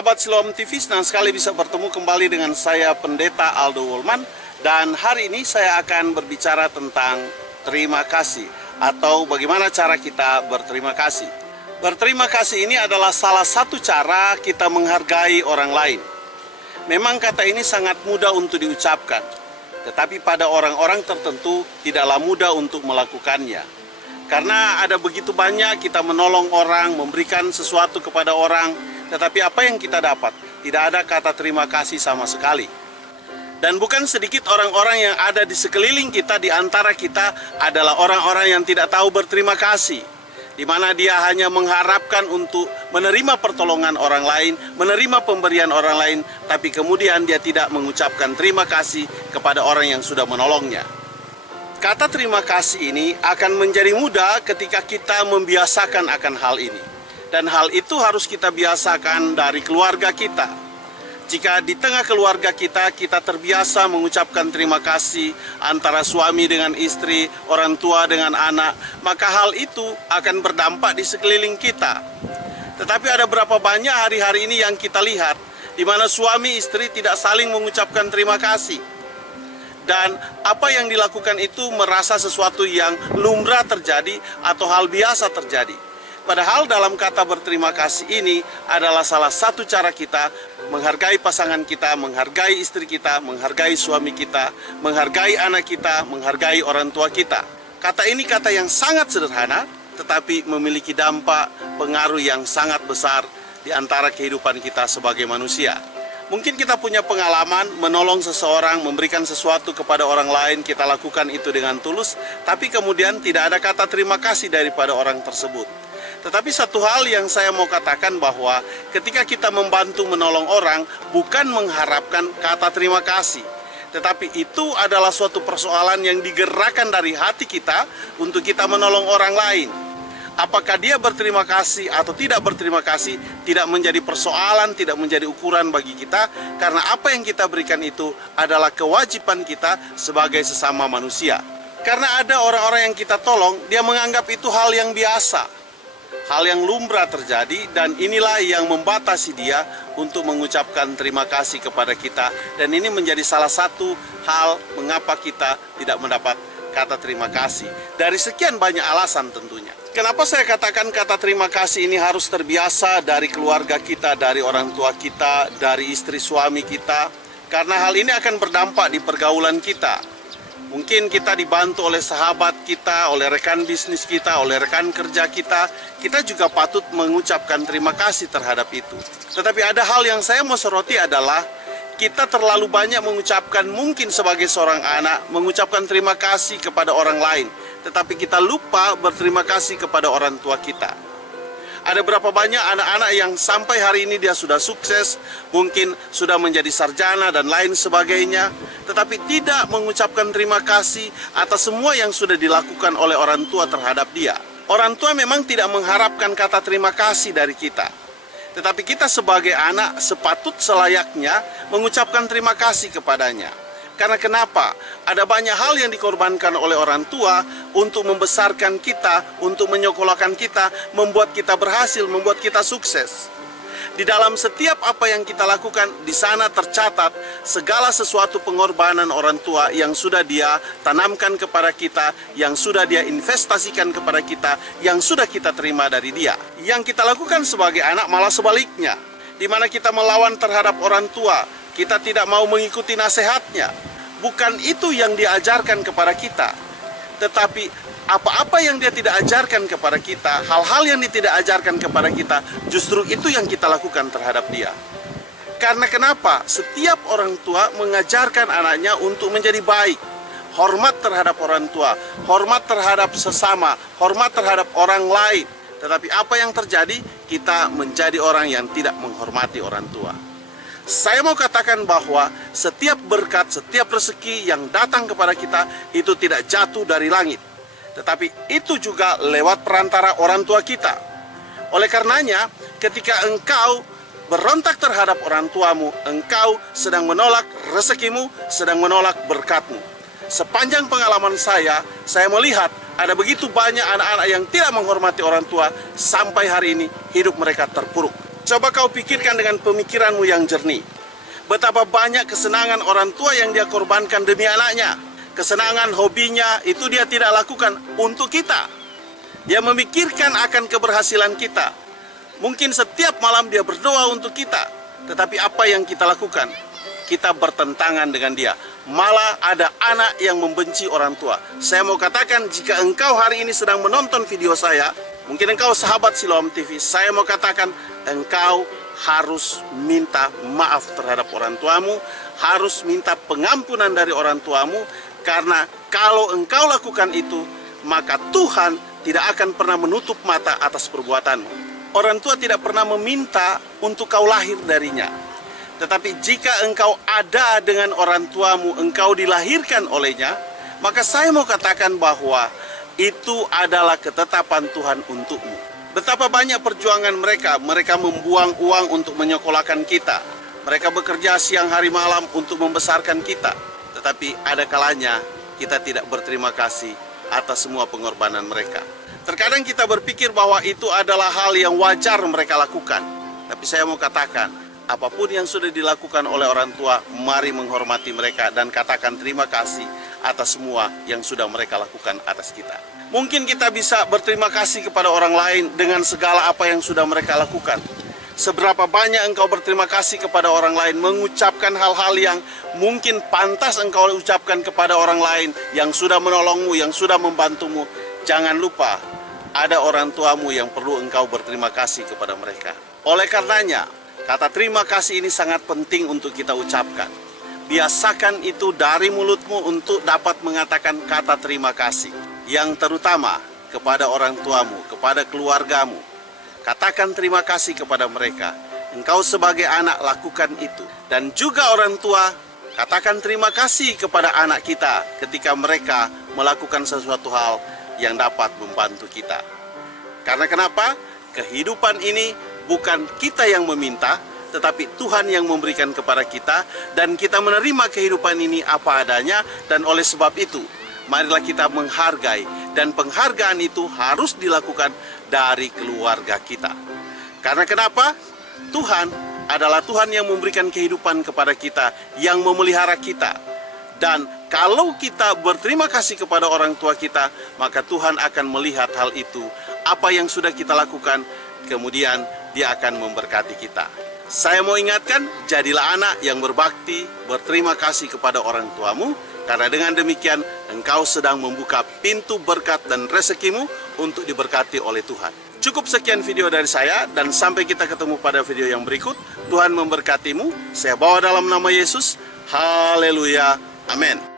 Sahabat Siloam TV, senang sekali bisa bertemu kembali dengan saya Pendeta Aldo Wolman. Dan hari ini saya akan berbicara tentang terima kasih, atau bagaimana cara kita berterima kasih. Berterima kasih ini adalah salah satu cara kita menghargai orang lain. Memang kata ini sangat mudah untuk diucapkan, tetapi pada orang-orang tertentu tidaklah mudah untuk melakukannya. Karena ada begitu banyak kita menolong orang, memberikan sesuatu kepada orang, tetapi apa yang kita dapat? Tidak ada kata terima kasih sama sekali. Dan bukan sedikit orang-orang yang ada di sekeliling kita, di antara kita adalah orang-orang yang tidak tahu berterima kasih, di mana dia hanya mengharapkan untuk menerima pertolongan orang lain, menerima pemberian orang lain, tapi kemudian dia tidak mengucapkan terima kasih kepada orang yang sudah menolongnya. Kata terima kasih ini akan menjadi mudah ketika kita membiasakan akan hal ini. Dan hal itu harus kita biasakan dari keluarga kita. Jika di tengah keluarga kita, kita terbiasa mengucapkan terima kasih antara suami dengan istri, orang tua dengan anak, maka hal itu akan berdampak di sekeliling kita. Tetapi ada berapa banyak hari-hari ini yang kita lihat, di mana suami istri tidak saling mengucapkan terima kasih. Dan apa yang dilakukan itu merasa sesuatu yang lumrah terjadi atau hal biasa terjadi. Padahal dalam kata berterima kasih ini adalah salah satu cara kita menghargai pasangan kita, menghargai istri kita, menghargai suami kita, menghargai anak kita, menghargai orang tua kita. Kata ini kata yang sangat sederhana, tetapi memiliki dampak pengaruh yang sangat besar di antara kehidupan kita sebagai manusia. Mungkin kita punya pengalaman menolong seseorang, memberikan sesuatu kepada orang lain, kita lakukan itu dengan tulus, tapi kemudian tidak ada kata terima kasih daripada orang tersebut. Tetapi satu hal yang saya mau katakan bahwa ketika kita membantu menolong orang, bukan mengharapkan kata terima kasih. Tetapi itu adalah suatu persoalan yang digerakkan dari hati kita untuk kita menolong orang lain. Apakah dia berterima kasih atau tidak berterima kasih tidak menjadi persoalan, tidak menjadi ukuran bagi kita. Karena apa yang kita berikan itu adalah kewajiban kita sebagai sesama manusia. Karena ada orang-orang yang kita tolong, dia menganggap itu hal yang biasa, hal yang lumrah terjadi, dan inilah yang membatasi dia untuk mengucapkan terima kasih kepada kita. Dan ini menjadi salah satu hal mengapa kita tidak mendapat kata terima kasih. Dari sekian banyak alasan tentunya. Kenapa saya katakan kata terima kasih ini harus terbiasa dari keluarga kita, dari orang tua kita, dari istri suami kita. Karena hal ini akan berdampak di pergaulan kita. Mungkin kita dibantu oleh sahabat kita, oleh rekan bisnis kita, oleh rekan kerja kita. Kita juga patut mengucapkan terima kasih terhadap itu. Tetapi ada hal yang saya mau soroti adalah kita terlalu banyak mengucapkan, mungkin sebagai seorang anak, mengucapkan terima kasih kepada orang lain. Tetapi kita lupa berterima kasih kepada orang tua kita. Ada berapa banyak anak-anak yang sampai hari ini dia sudah sukses, mungkin sudah menjadi sarjana dan lain sebagainya, tetapi tidak mengucapkan terima kasih atas semua yang sudah dilakukan oleh orang tua terhadap dia. Orang tua memang tidak mengharapkan kata terima kasih dari kita, tetapi kita sebagai anak sepatut selayaknya mengucapkan terima kasih kepadanya. Karena kenapa? Ada banyak hal yang dikorbankan oleh orang tua untuk membesarkan kita, untuk menyekolahkan kita, membuat kita berhasil, membuat kita sukses. Di dalam setiap apa yang kita lakukan, di sana tercatat segala sesuatu pengorbanan orang tua yang sudah dia tanamkan kepada kita, yang sudah dia investasikan kepada kita, yang sudah kita terima dari dia. Yang kita lakukan sebagai anak malah sebaliknya, di mana kita melawan terhadap orang tua, kita tidak mau mengikuti nasihatnya. Bukan itu yang diajarkan kepada kita, tetapi apa-apa yang dia tidak ajarkan kepada kita, hal-hal yang dia tidak ajarkan kepada kita, justru itu yang kita lakukan terhadap dia. Karena kenapa? Setiap orang tua mengajarkan anaknya untuk menjadi baik, hormat terhadap orang tua, hormat terhadap sesama, hormat terhadap orang lain. Tetapi apa yang terjadi? Kita menjadi orang yang tidak menghormati orang tua. Saya mau katakan bahwa setiap berkat, setiap rezeki yang datang kepada kita itu tidak jatuh dari langit, tetapi itu juga lewat perantara orang tua kita. Oleh karenanya, ketika engkau berontak terhadap orang tuamu, engkau sedang menolak rezekimu, sedang menolak berkatmu. Sepanjang pengalaman saya melihat ada begitu banyak anak-anak yang tidak menghormati orang tua, sampai hari ini hidup mereka terpuruk. Coba kau pikirkan dengan pemikiranmu yang jernih. Betapa banyak kesenangan orang tua yang dia korbankan demi anaknya. Kesenangan, hobinya, itu dia tidak lakukan untuk kita. Dia memikirkan akan keberhasilan kita. Mungkin setiap malam dia berdoa untuk kita. Tetapi apa yang kita lakukan? Kita bertentangan dengan dia. Malah ada anak yang membenci orang tua. Saya mau katakan, jika engkau hari ini sedang menonton video saya, mungkin engkau sahabat Siloam TV, saya mau katakan, engkau harus minta maaf terhadap orang tuamu, harus minta pengampunan dari orang tuamu, karena kalau engkau lakukan itu, maka Tuhan tidak akan pernah menutup mata atas perbuatanmu. Orang tua tidak pernah meminta untuk kau lahir darinya. Tetapi jika engkau ada dengan orang tuamu, engkau dilahirkan olehnya, maka saya mau katakan bahwa itu adalah ketetapan Tuhan untukmu. Betapa banyak perjuangan mereka membuang uang untuk menyekolahkan kita. Mereka bekerja siang hari malam untuk membesarkan kita. Tetapi ada kalanya kita tidak berterima kasih atas semua pengorbanan mereka. Terkadang kita berpikir bahwa itu adalah hal yang wajar mereka lakukan. Tapi saya mau katakan, apapun yang sudah dilakukan oleh orang tua, mari menghormati mereka dan katakan terima kasih atas semua yang sudah mereka lakukan atas kita. Mungkin kita bisa berterima kasih kepada orang lain dengan segala apa yang sudah mereka lakukan. Seberapa banyak engkau berterima kasih kepada orang lain, mengucapkan hal-hal yang mungkin pantas engkau ucapkan kepada orang lain yang sudah menolongmu, yang sudah membantumu. Jangan lupa, ada orang tuamu yang perlu engkau berterima kasih kepada mereka. Oleh karenanya, kata terima kasih ini sangat penting untuk kita ucapkan. Biasakan itu dari mulutmu untuk dapat mengatakan kata terima kasih. Yang terutama kepada orang tuamu, kepada keluargamu. Katakan terima kasih kepada mereka. Engkau sebagai anak lakukan itu. Dan juga orang tua, katakan terima kasih kepada anak kita ketika mereka melakukan sesuatu hal yang dapat membantu kita. Karena kenapa? Kehidupan ini bukan kita yang meminta, tetapi Tuhan yang memberikan kepada kita, dan kita menerima kehidupan ini apa adanya. Dan oleh sebab itu, marilah kita menghargai, dan penghargaan itu harus dilakukan dari keluarga kita. Karena kenapa? Tuhan adalah Tuhan yang memberikan kehidupan kepada kita, yang memelihara kita. Dan kalau kita berterima kasih kepada orang tua kita, maka Tuhan akan melihat hal itu, apa yang sudah kita lakukan, kemudian Dia akan memberkati kita. Saya mau ingatkan, jadilah anak yang berbakti, berterima kasih kepada orang tuamu, karena dengan demikian engkau sedang membuka pintu berkat dan rezekimu untuk diberkati oleh Tuhan. Cukup sekian video dari saya, dan sampai kita ketemu pada video yang berikut. Tuhan memberkatimu. Saya bawa dalam nama Yesus. Haleluya. Amin.